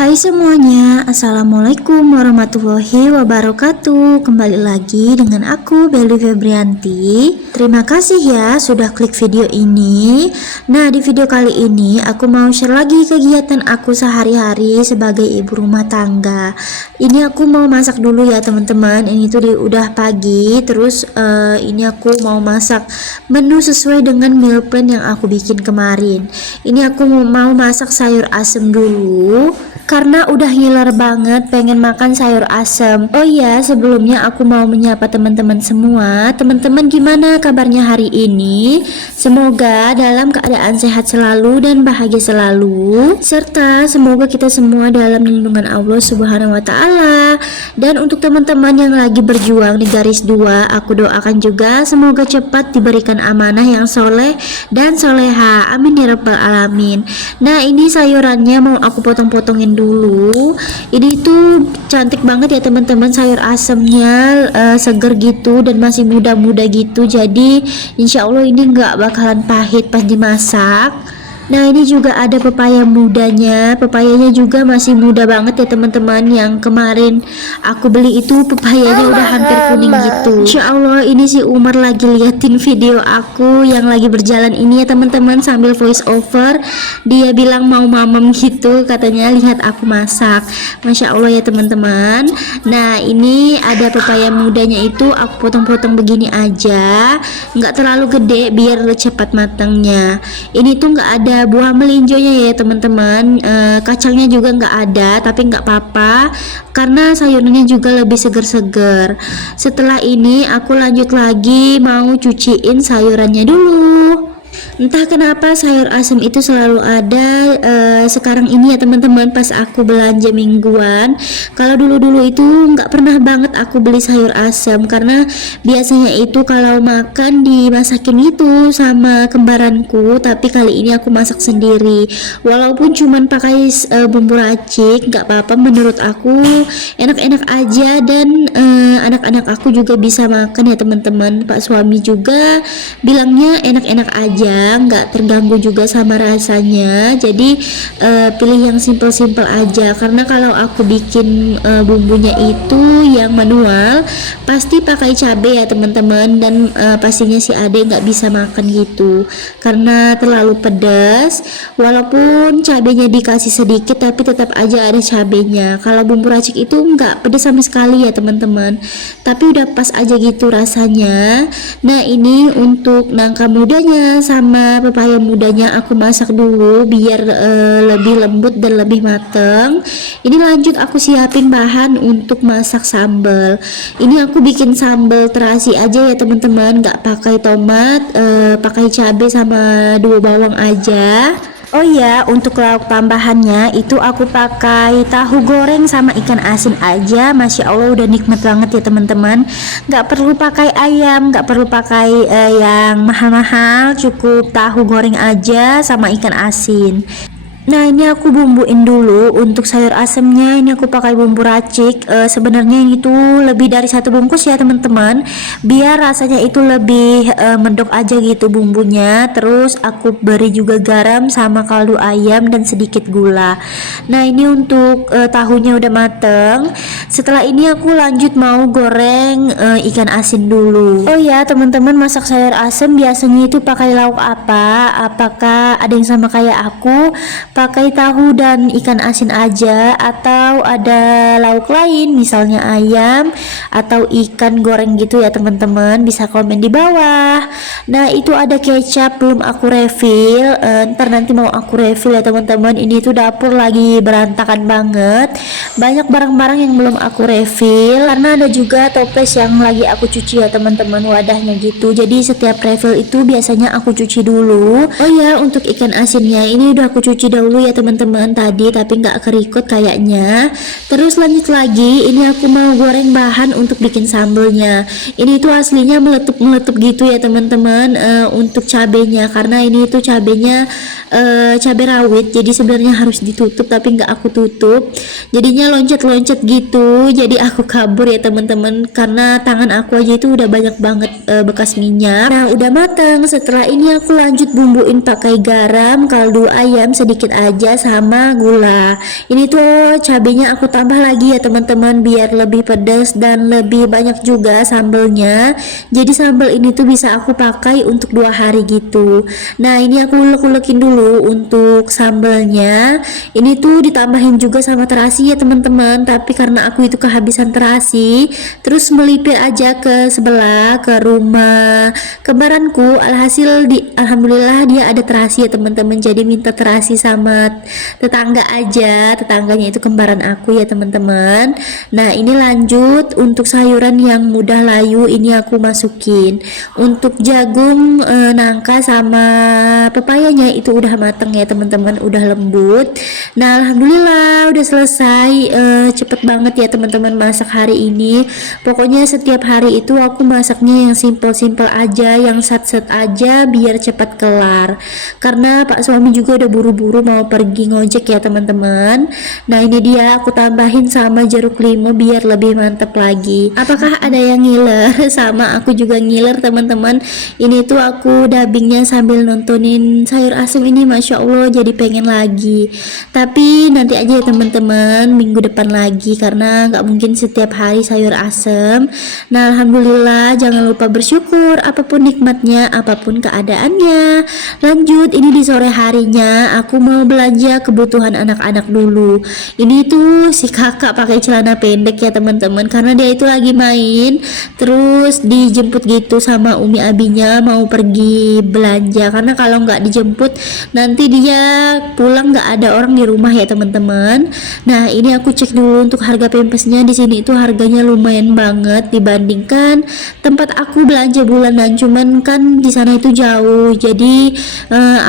Hai semuanya, Assalamualaikum warahmatullahi wabarakatuh. Kembali lagi dengan aku Belly Febrianti. Terima kasih ya sudah klik video ini. Nah, di video kali ini aku mau share lagi kegiatan aku sehari-hari sebagai ibu rumah tangga. Ini aku mau masak dulu ya teman-teman. Ini tuh udah pagi. Terus ini aku mau masak menu sesuai dengan meal plan yang aku bikin kemarin. Ini aku mau masak sayur asem dulu karena udah ngiler banget pengen makan sayur asem. Oh iya, sebelumnya aku mau menyapa teman-teman semua. Teman-teman gimana kabarnya hari ini? Semoga dalam keadaan sehat selalu dan bahagia selalu, serta semoga kita semua dalam lindungan Allah Subhanahu wa taala. Dan untuk teman-teman yang lagi berjuang di garis 2, aku doakan juga semoga cepat diberikan amanah yang soleh dan soleha. Amin ya rabbal alamin. Nah, ini sayurannya mau aku potong-potongin dulu. Ini tuh cantik banget ya teman-teman, sayur asemnya seger gitu dan masih muda-muda gitu, jadi insya Allah ini nggak bakalan pahit pas dimasak. Nah, ini juga ada pepaya mudanya. Pepayanya juga masih muda banget ya teman-teman. Yang kemarin aku beli itu pepayanya udah hampir kuning gitu. Insya Allah ini si Umar lagi liatin video aku yang lagi berjalan ini ya teman-teman, sambil voice over. Dia bilang mau mamam gitu, katanya lihat aku masak. Masya Allah ya teman-teman. Nah, ini ada pepaya mudanya itu aku potong-potong begini aja, nggak terlalu gede biar cepat matangnya. Ini tuh nggak ada buah melinjonya ya teman-teman. Kacangnya juga nggak ada, tapi nggak apa-apa karena sayurnya juga lebih seger-seger. Setelah ini aku lanjut lagi mau cuciin sayurannya dulu. Entah kenapa sayur asem itu selalu ada sekarang ini ya teman-teman, pas aku belanja mingguan. Kalau dulu-dulu itu nggak pernah banget aku beli sayur asem, karena biasanya itu kalau makan dimasakin itu sama kembaranku, tapi kali ini aku masak sendiri. Walaupun cuman pakai bumbu racik, nggak apa-apa menurut aku, enak-enak aja. Dan anak-anak aku juga bisa makan ya teman-teman. Pak suami juga bilangnya enak-enak aja, nggak terganggu juga sama rasanya. Jadi pilih yang simple-simple aja, karena kalau aku bikin bumbunya itu yang manual pasti pakai cabai ya teman-teman. Dan pastinya si Ade nggak bisa makan gitu karena terlalu pedas. Walaupun cabainya dikasih sedikit tapi tetap aja ada cabainya. Kalau bumbu racik itu nggak pedas sama sekali ya teman-teman, tapi udah pas aja gitu rasanya. Nah, ini untuk nangka mudanya sama pepaya mudanya aku masak dulu biar lebih lembut dan lebih mateng. Ini lanjut aku siapin bahan untuk masak sambal. Ini aku bikin sambal terasi aja ya teman-teman, nggak pakai tomat, pakai cabai sama 2 bawang aja. Oh iya, untuk lauk tambahannya itu aku pakai tahu goreng sama ikan asin aja. Masya Allah udah nikmat banget ya teman-teman. Nggak perlu pakai ayam, nggak perlu pakai yang mahal-mahal, cukup tahu goreng aja sama ikan asin. Nah, ini aku bumbuin dulu. Untuk sayur asemnya ini aku pakai bumbu racik. Sebenarnya ini tuh lebih dari 1 bungkus ya teman-teman, biar rasanya itu lebih mendok aja gitu bumbunya. Terus aku beri juga garam sama kaldu ayam dan sedikit gula. Nah, ini untuk tahunya udah mateng. Setelah ini aku lanjut mau goreng ikan asin dulu. Oh ya teman-teman, masak sayur asem biasanya itu pakai lauk apa? Apakah ada yang sama kayak aku pakai tahu dan ikan asin aja, atau ada lauk lain misalnya ayam atau ikan goreng gitu ya teman-teman? Bisa komen di bawah. Nah, itu ada kecap belum aku refill, ntar nanti mau aku refill ya teman-teman. Ini tuh dapur lagi berantakan banget, banyak barang-barang yang belum aku refill, karena ada juga toples yang lagi aku cuci ya teman-teman, wadahnya gitu. Jadi setiap refill itu biasanya aku cuci dulu. Oh ya, untuk ikan asinnya ini udah aku cuci dahulu ya teman-teman tadi, tapi nggak kerikut kayaknya. Terus lanjut lagi, ini aku mau goreng bahan untuk bikin sambelnya. Ini tuh aslinya meletup-meletup gitu ya teman-teman. Untuk cabenya, karena ini tuh cabenya cabai rawit, jadi sebenarnya harus ditutup tapi nggak aku tutup, jadinya loncat-loncat gitu, jadi aku kabur ya teman-teman, karena tangan aku aja itu udah banyak banget bekas minyak. Nah udah matang, setelah ini aku lanjut bumbuin pakai garam, kaldu ayam sedikit aja sama gula. Ini tuh cabenya aku tambah lagi ya teman-teman biar lebih pedas dan lebih banyak juga sambelnya, jadi sambal ini tuh bisa aku pakai untuk 2 hari gitu. Nah ini aku ulek-ulekin dulu untuk sambalnya, ini tuh ditambahin juga sama terasi ya teman-teman, tapi karena aku itu kehabisan terasi, terus melipir aja ke sebelah ke rumah kembaranku. Alhamdulillah dia ada terasi ya teman-teman, jadi minta terasi sama tetangga aja, tetangganya itu kembaran aku ya teman-teman. Nah ini lanjut untuk sayuran yang mudah layu, ini aku masukin. Untuk jagung, nangka sama pepayanya itu udah mateng ya teman-teman, udah lembut. Nah alhamdulillah udah selesai, cepet banget ya teman-teman masak hari ini. Pokoknya setiap hari itu aku masaknya yang simple-simple aja, yang sat-sat aja biar cepat kelar, karena pak suami juga udah buru-buru mau pergi ngojek ya teman-teman. Nah ini dia aku tambahin sama jeruk limau biar lebih mantep lagi. Apakah ada yang ngiler? Sama aku juga ngiler teman-teman. Ini tuh aku dubbingnya sambil nontonin sayur asem ini, masya Allah jadi pengen lagi. Tapi nanti aja ya teman-teman, minggu depan lagi, karena nggak mungkin setiap hari sayur asem. Nah alhamdulillah, jangan lupa bersyukur apapun nikmatnya, apapun keadaannya. Lanjut, ini di sore harinya aku mau belanja kebutuhan anak-anak dulu. Ini tuh si kakak pakai celana pendek ya teman-teman, karena dia itu lagi main, terus dijemput gitu sama umi abinya mau pergi belanja, karena kalau nggak dijemput nanti dia pulang nggak ada orang di rumah ya teman-teman. Nah ini aku cek dulu untuk harga pampasnya, di sini itu harganya lumayan banget dibandingkan tempat aku belanja bulanan, cuman kan di sana itu jauh, jadi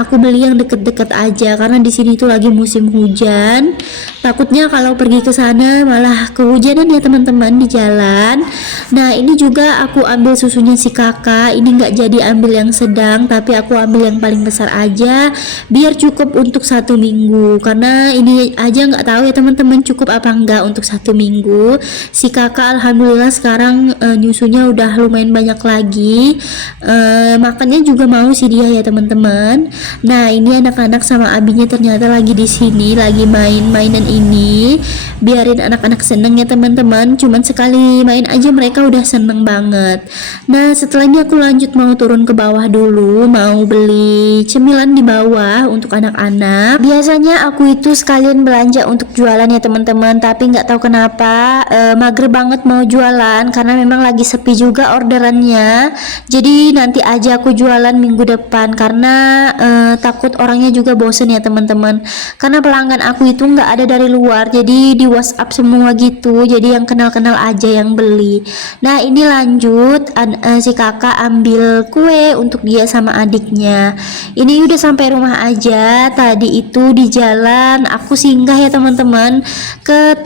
aku beli yang deket-deket aja, karena di sini itu lagi musim hujan, takutnya kalau pergi ke sana malah kehujanan ya teman-teman di jalan. Nah ini juga aku ambil susunya si kakak, ini nggak jadi ambil yang sedang tapi aku ambil yang paling besar aja biar cukup untuk 1 minggu, karena ini aja nggak tahu ya teman-teman cukup apa enggak untuk 1 minggu. Si kakak alhamdulillah sekarang nyusunya udah lumayan banyak lagi, makannya juga mau sih dia ya teman-teman. Nah ini anak-anak sama abinya ternyata lagi di sini lagi main mainan ini, biarin anak-anak seneng ya teman-teman, cuman sekali main aja mereka udah seneng banget. Nah setelah ini aku lanjut mau turun ke bawah dulu, mau beli cemilan di bawah untuk anak-anak. Biasanya aku itu sekalian belanja untuk jualan ya teman-teman, tapi nggak tahu kenapa mager banget mau jualan, karena memang lagi sepi juga orderannya, jadi nanti aja aku jualan minggu depan, karena takut orangnya juga bosen ya teman-teman, karena pelanggan aku itu nggak ada dari luar, jadi di WhatsApp semua gitu, jadi yang kenal-kenal aja yang beli. Nah ini lanjut, si kakak ambil kue untuk dia sama adiknya. Ini udah sampai rumah aja, tadi itu di jalan aku singgah ya teman-teman ke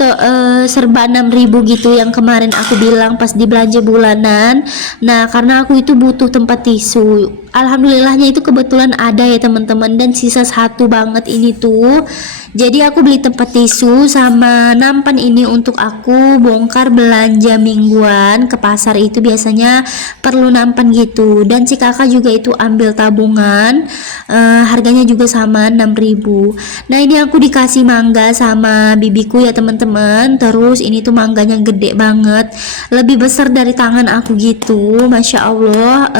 serba 6.000 gitu yang kemarin aku bilang pas di belanja bulanan. Nah karena aku itu butuh tempat tisu, alhamdulillahnya itu kebetulan ada ya teman-teman, dan sisa 1 banget ini tuh, jadi aku beli tempat tisu sama nampan ini untuk aku bongkar belanja mingguan ke pasar, itu biasanya perlu nampan gitu. Dan si kakak juga itu ambil tabungan, harganya juga sama 6.000. Nah ini aku dikasih mangga sama bibiku ya teman-teman, terus ini tuh mangganya gede banget, lebih besar dari tangan aku gitu, masya Allah.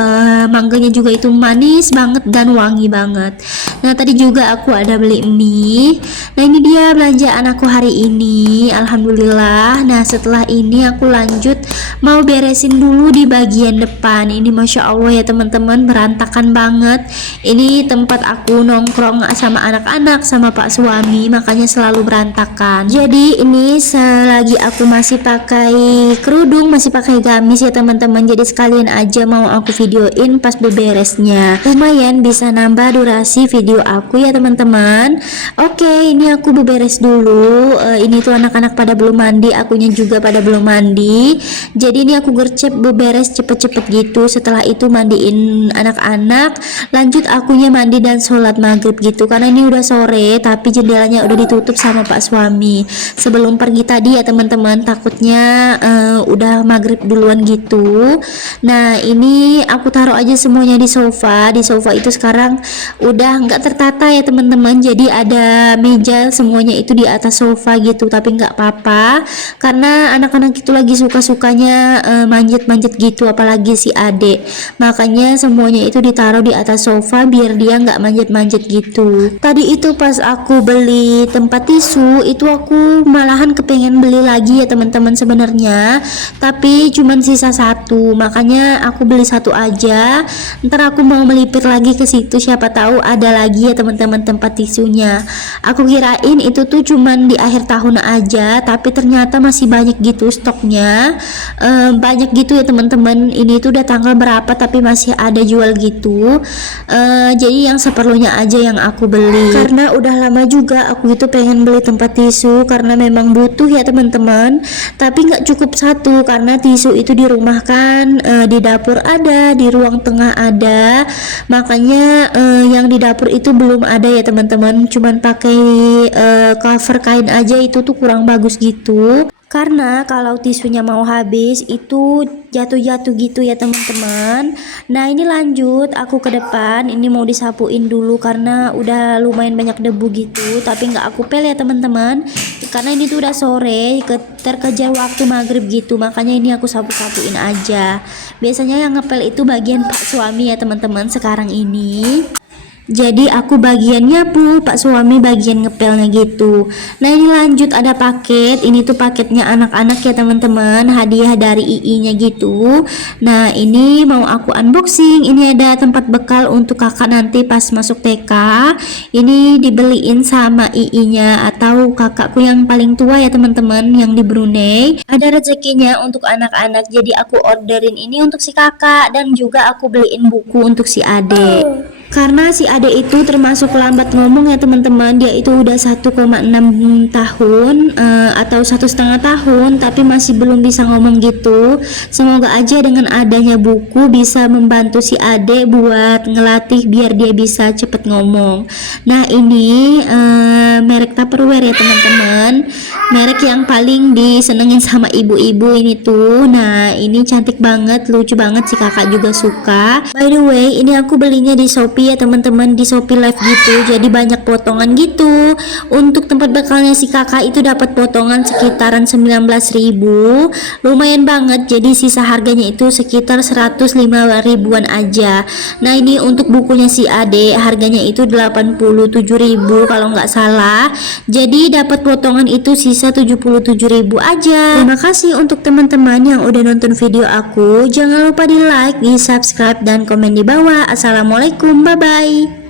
Mangganya juga itu manis banget dan wangi banget. Nah tadi juga aku ada beli mie. Nah ini dia belanjaan aku hari ini, alhamdulillah. Nah setelah ini aku lanjut mau beresin dulu di bagian depan. Ini masya Allah ya teman-teman, berantakan banget. Ini tempat aku nongkrong sama anak-anak sama pak suami, makanya selalu berantakan. Jadi ini selagi aku masih pakai kerudung, masih pakai gamis ya teman-teman, jadi sekalian aja mau aku videoin pas beberesnya, lumayan bisa nambah durasi video video aku ya teman-teman. Oke, ini aku beberes dulu. Ini tuh anak-anak pada belum mandi, akunya juga pada belum mandi. Jadi ini aku gercep beberes cepet-cepet gitu. Setelah itu mandiin anak-anak, lanjut akunya mandi dan sholat maghrib gitu. Karena ini udah sore, tapi jendelanya udah ditutup sama Pak suami. Sebelum pergi tadi ya teman-teman, takutnya udah maghrib duluan gitu. Nah ini aku taruh aja semuanya di sofa. Di sofa itu sekarang udah nggak tertata ya teman-teman, jadi ada meja semuanya itu di atas sofa gitu. Tapi nggak apa-apa karena anak-anak itu lagi suka-sukanya manjat-manjat gitu, apalagi si adek. Makanya semuanya itu ditaruh di atas sofa biar dia nggak manjat-manjat gitu. Tadi itu pas aku beli tempat tisu itu aku malahan kepengen beli lagi ya teman-teman sebenarnya, tapi cuman sisa satu, makanya aku beli satu aja. Ntar aku mau melipir lagi ke situ, siapa tahu ada lagi ya teman-teman tempat tisunya. Aku kirain itu tuh cuman di akhir tahun aja, tapi ternyata masih banyak gitu stoknya. Banyak gitu ya teman-teman. Ini tuh udah tanggal berapa tapi masih ada jual gitu. Jadi yang seperlunya aja yang aku beli, karena udah lama juga aku itu pengen beli tempat tisu karena memang butuh ya teman-teman. Tapi nggak cukup satu karena tisu itu di rumah kan, di dapur ada, di ruang tengah ada. Makanya yang di dapur itu belum ada ya teman-teman, cuman pakai cover kain aja, itu tuh kurang bagus gitu. Karena kalau tisunya mau habis itu jatuh-jatuh gitu ya teman-teman. Nah ini lanjut aku ke depan, ini mau disapuin dulu karena udah lumayan banyak debu gitu, tapi nggak aku pel ya teman-teman karena ini tuh udah sore, terkejar waktu maghrib gitu. Makanya ini aku sapu-sapuin aja. Biasanya yang ngepel itu bagian Pak suami ya teman-teman sekarang ini. Jadi aku bagian nyapu, Pak suami bagian ngepelnya gitu. Nah ini lanjut ada paket, ini tuh paketnya anak-anak ya teman-teman, hadiah dari II-nya gitu. Nah ini mau aku unboxing. Ini ada tempat bekal untuk kakak nanti pas masuk TK. Ini dibeliin sama II-nya atau kakakku yang paling tua ya teman-teman, yang di Brunei. Ada rezekinya untuk anak-anak, jadi aku orderin ini untuk si kakak dan juga aku beliin buku untuk si adik. Karena si adek itu termasuk lambat ngomong ya teman-teman, dia itu udah 1,6 tahun atau 1,5 tahun tapi masih belum bisa ngomong gitu. Semoga aja dengan adanya buku bisa membantu si adek buat ngelatih biar dia bisa cepet ngomong. Nah ini merek Tupperware ya teman-teman, merek yang paling disenengin sama ibu-ibu ini tuh. Nah ini cantik banget, lucu banget, si kakak juga suka. By the way ini aku belinya di Shopee ya teman-teman, di Shopee Live gitu, jadi banyak potongan gitu. Untuk tempat bekalnya si kakak itu dapat potongan sekitaran 19.000, lumayan banget, jadi sisa harganya itu sekitar 105 ribuan aja. Nah ini untuk bukunya si ade harganya itu 87.000 kalau nggak salah, jadi dapat potongan itu sisa 77.000 aja. Terima kasih untuk teman-teman yang udah nonton video aku, jangan lupa di like, di subscribe dan komen di bawah. Assalamualaikum, bye bye.